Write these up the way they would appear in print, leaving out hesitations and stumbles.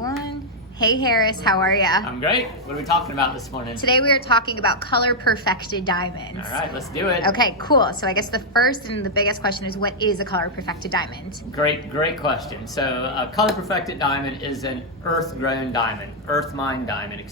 1. Hey Harris, how are ya? I'm great. What are we talking about this morning? Today we are talking about color perfected diamonds. All right, let's do it. Okay, cool. So I guess the first and the biggest question is, what is a color perfected diamond? Great question. So a color perfected diamond is an earth-grown diamond, earth-mined diamond,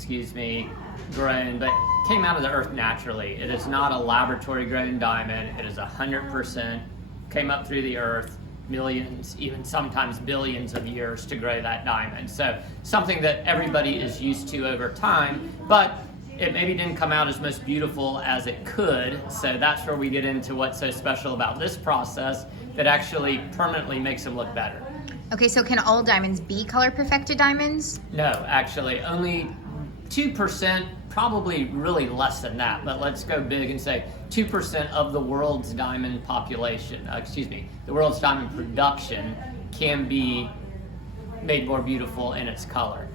grown, but came out of the earth naturally. It is not a laboratory-grown diamond. It is 100% came up through the earth, millions, even sometimes billions of years to grow that diamond. So something that everybody is used to over time, but it maybe didn't come out as most beautiful as it could. So that's where we get into what's so special about this process that actually permanently makes them look better. Okay, so can all diamonds be color perfected diamonds? No, actually, only 2%, probably really less than that, but let's go big and say 2% of the world's diamond population, the world's diamond production can be made more beautiful in its color.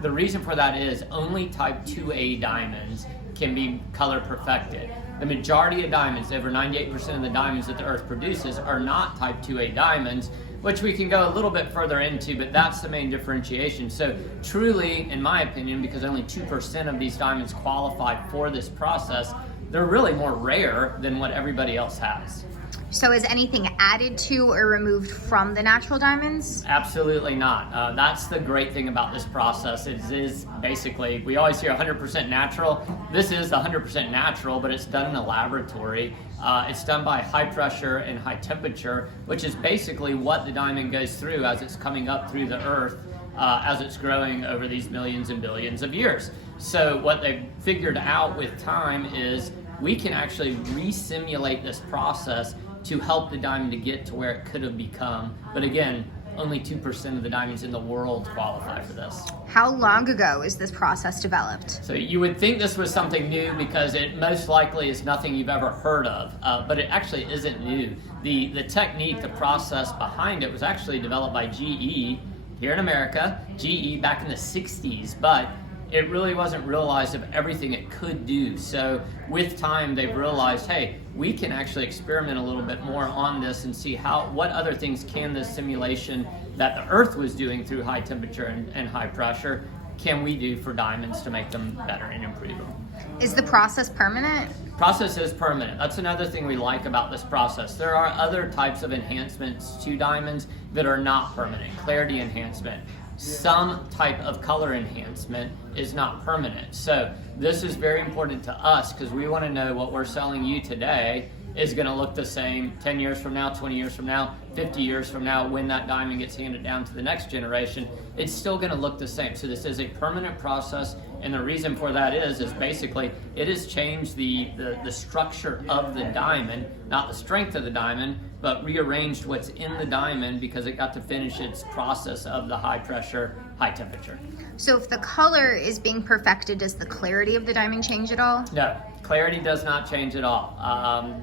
The reason for that is only type 2A diamonds can be color perfected. The majority of diamonds, over 98% of the diamonds that the earth produces, are not type 2A diamonds, which we can go a little bit further into, but that's the main differentiation. So truly, in my opinion, because only 2% of these diamonds qualify for this process, they're really more rare than what everybody else has. So is anything added to or removed from the natural diamonds? Absolutely not. That's the great thing about this process. It is basically, we always hear 100% natural. This is 100% natural, but it's done in a laboratory. It's done by high pressure and high temperature, which is basically what the diamond goes through as it's coming up through the earth, as it's growing over these millions and billions of years. So what they've figured out with time is we can actually re-simulate this process to help the diamond to get to where it could have become. But again, only 2% of the diamonds in the world qualify for this. How long ago is this process developed? So you would think this was something new because it most likely is nothing you've ever heard of, but it actually isn't new. The technique, the process behind it was actually developed by GE here in America, GE back in the 60s, but it really wasn't realized of everything it could do. So with time, they've realized, hey, we can actually experiment a little bit more on this and see what other things can this simulation that the earth was doing through high temperature and high pressure, can we do for diamonds to make them better and improve them. Is the process permanent? Process is permanent. That's another thing we like about this process. There are other types of enhancements to diamonds that are not permanent. Clarity enhancement. Some type of color enhancement is not permanent. So this is very important to us because we want to know what we're selling you today is going to look the same 10 years from now, 20 years from now, 50 years from now, when that diamond gets handed down to the next generation, it's still going to look the same. So this is a permanent process, and the reason for that is basically it has changed the structure of the diamond, not the strength of the diamond, but rearranged what's in the diamond because it got to finish its process of the high pressure, high temperature. So if the color is being perfected, does the clarity of the diamond change at all? No, clarity does not change at all.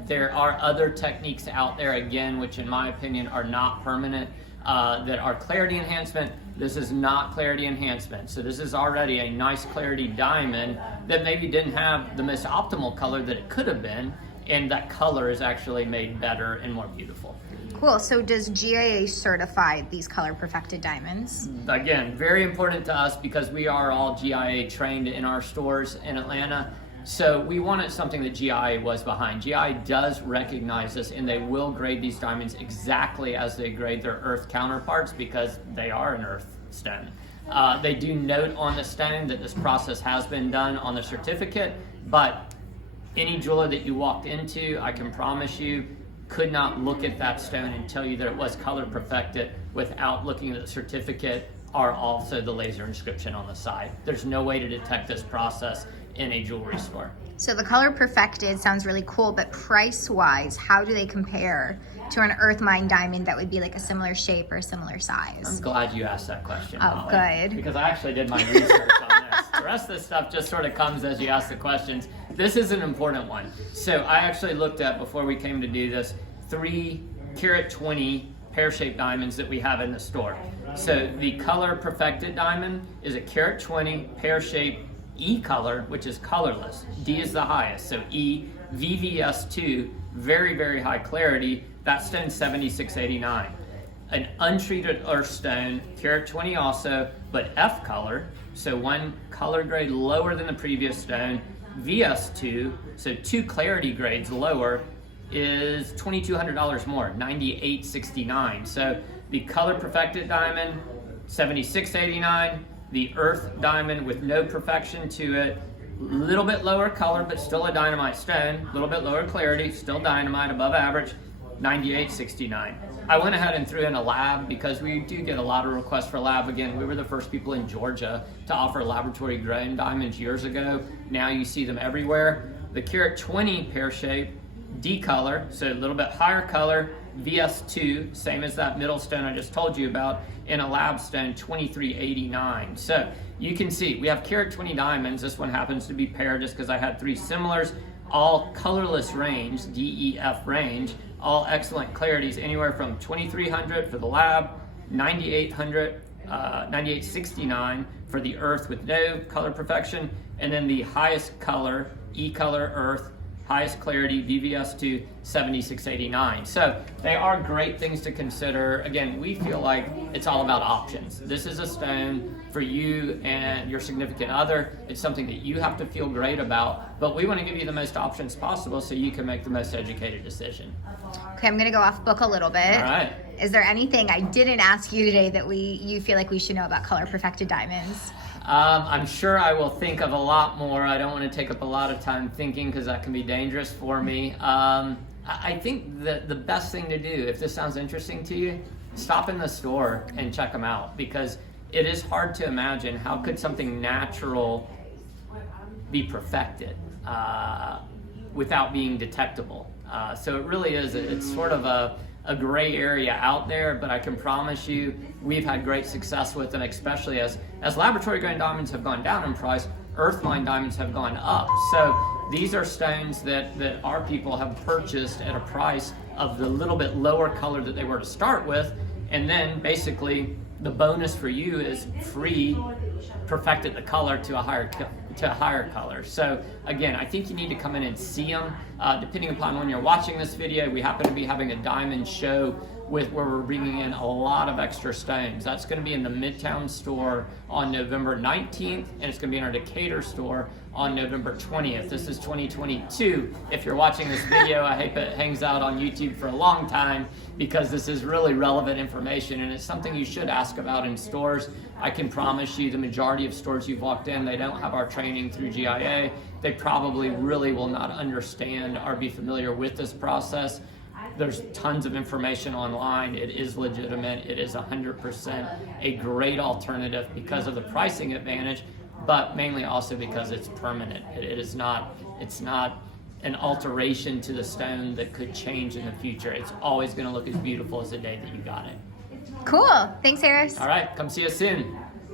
There are other techniques out there, again, which in my opinion are not permanent, that are clarity enhancement. This is not clarity enhancement. So this is already a nice clarity diamond that maybe didn't have the most optimal color that it could have been, and that color is actually made better and more beautiful. Cool. So does GIA certify these color perfected diamonds? Again, very important to us because we are all GIA trained in our stores in Atlanta. So we wanted something that GIA was behind. GIA does recognize this, and they will grade these diamonds exactly as they grade their earth counterparts because they are an earth stone. They do note on the stone that this process has been done on the certificate, but any jeweler that you walked into, I can promise you, could not look at that stone and tell you that it was color perfected without looking at the certificate or also the laser inscription on the side. There's no way to detect this process in a jewelry store. So the color perfected sounds really cool, but price-wise, how do they compare to an earth mine diamond that would be like a similar shape or a similar size? I'm glad you asked that question, Oh, Molly, good. because I actually did my research on this. The rest of this stuff just sort of comes as you ask the questions. This is an important one. So I actually looked at, before we came to do this, 3 karat 20 pear-shaped diamonds that we have in the store. So the color perfected diamond is a karat 20 pear-shaped E color, which is colorless. D is the highest, so E, VVS2, very, very high clarity. That stone's 7689. an untreated earth stone, carat 20 also, but F color, so one color grade lower than the previous stone, VS2, so 2 clarity grades lower, is $2,200 more, $98.69. So the color perfected diamond, $76.89. The earth diamond with no perfection to it, little bit lower color, but still a dynamite stone, a little bit lower clarity, still dynamite, above average, $98.69. I went ahead and threw in a lab because we do get a lot of requests for lab. Again, we were the first people in Georgia to offer laboratory grown diamonds years ago. Now you see them everywhere. The carat 20 pear shape, D color, so a little bit higher color, VS2, same as that middle stone I just told you about, in a lab stone, $23.89. So you can see we have carat 20 diamonds. This one happens to be paired just because I had 3 similars, all colorless range, DEF range, all excellent clarities, anywhere from 2,300 for the lab, 9,800, 98.69 for the earth with no color perfection, and then the highest color, E color earth, highest clarity, VVS2, 76.89. So they are great things to consider. Again, we feel like it's all about options. This is a stone for you and your significant other. It's something that you have to feel great about, but we want to give you the most options possible so you can make the most educated decision. Okay, I'm gonna go off book a little bit. All right. Is there anything I didn't ask you today that you feel like we should know about color perfected diamonds? I'm sure I will think of a lot more. I don't want to take up a lot of time thinking because that can be dangerous for me. I think that the best thing to do, if this sounds interesting to you, stop in the store and check them out, because it is hard to imagine how could something natural be perfected without being detectable. So it really is, it's sort of a gray area out there, but I can promise you we've had great success with them, especially as laboratory grown diamonds have gone down in price, earthline diamonds have gone up. So these are stones that our people have purchased at a price of the little bit lower color that they were to start with, and then basically the bonus for you is free perfected the color to a higher color. So again, I think you need to come in and see them. Depending upon when you're watching this video, we happen to be having a diamond show where we're bringing in a lot of extra stones. That's going to be in the Midtown store on November 19th, and it's going to be in our Decatur store on November 20th. This is 2022. If you're watching this video, I hope it hangs out on YouTube for a long time, because this is really relevant information and it's something you should ask about in stores. I can promise you the majority of stores you've walked in, they don't have our training through GIA. They probably really will not understand or be familiar with this process. There's tons of information online. It is legitimate. It is 100% a great alternative because of the pricing advantage, but mainly also because it's permanent. It's not an alteration to the stone that could change in the future. It's always going to look as beautiful as the day that you got it. Cool. Thanks, Harris. All right, come see us soon.